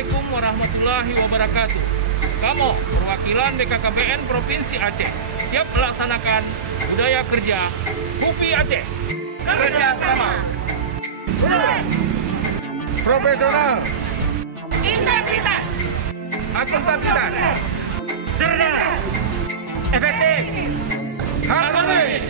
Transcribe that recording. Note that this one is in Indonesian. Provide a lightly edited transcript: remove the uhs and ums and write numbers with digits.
Assalamualaikum warahmatullahi wabarakatuh. Kamo, perwakilan BKKBN Provinsi Aceh, siap melaksanakan budaya kerja HUPI Aceh. Kerja sama, profesional, integritas, akuntabilitas, cerdas, efektif, harmonis.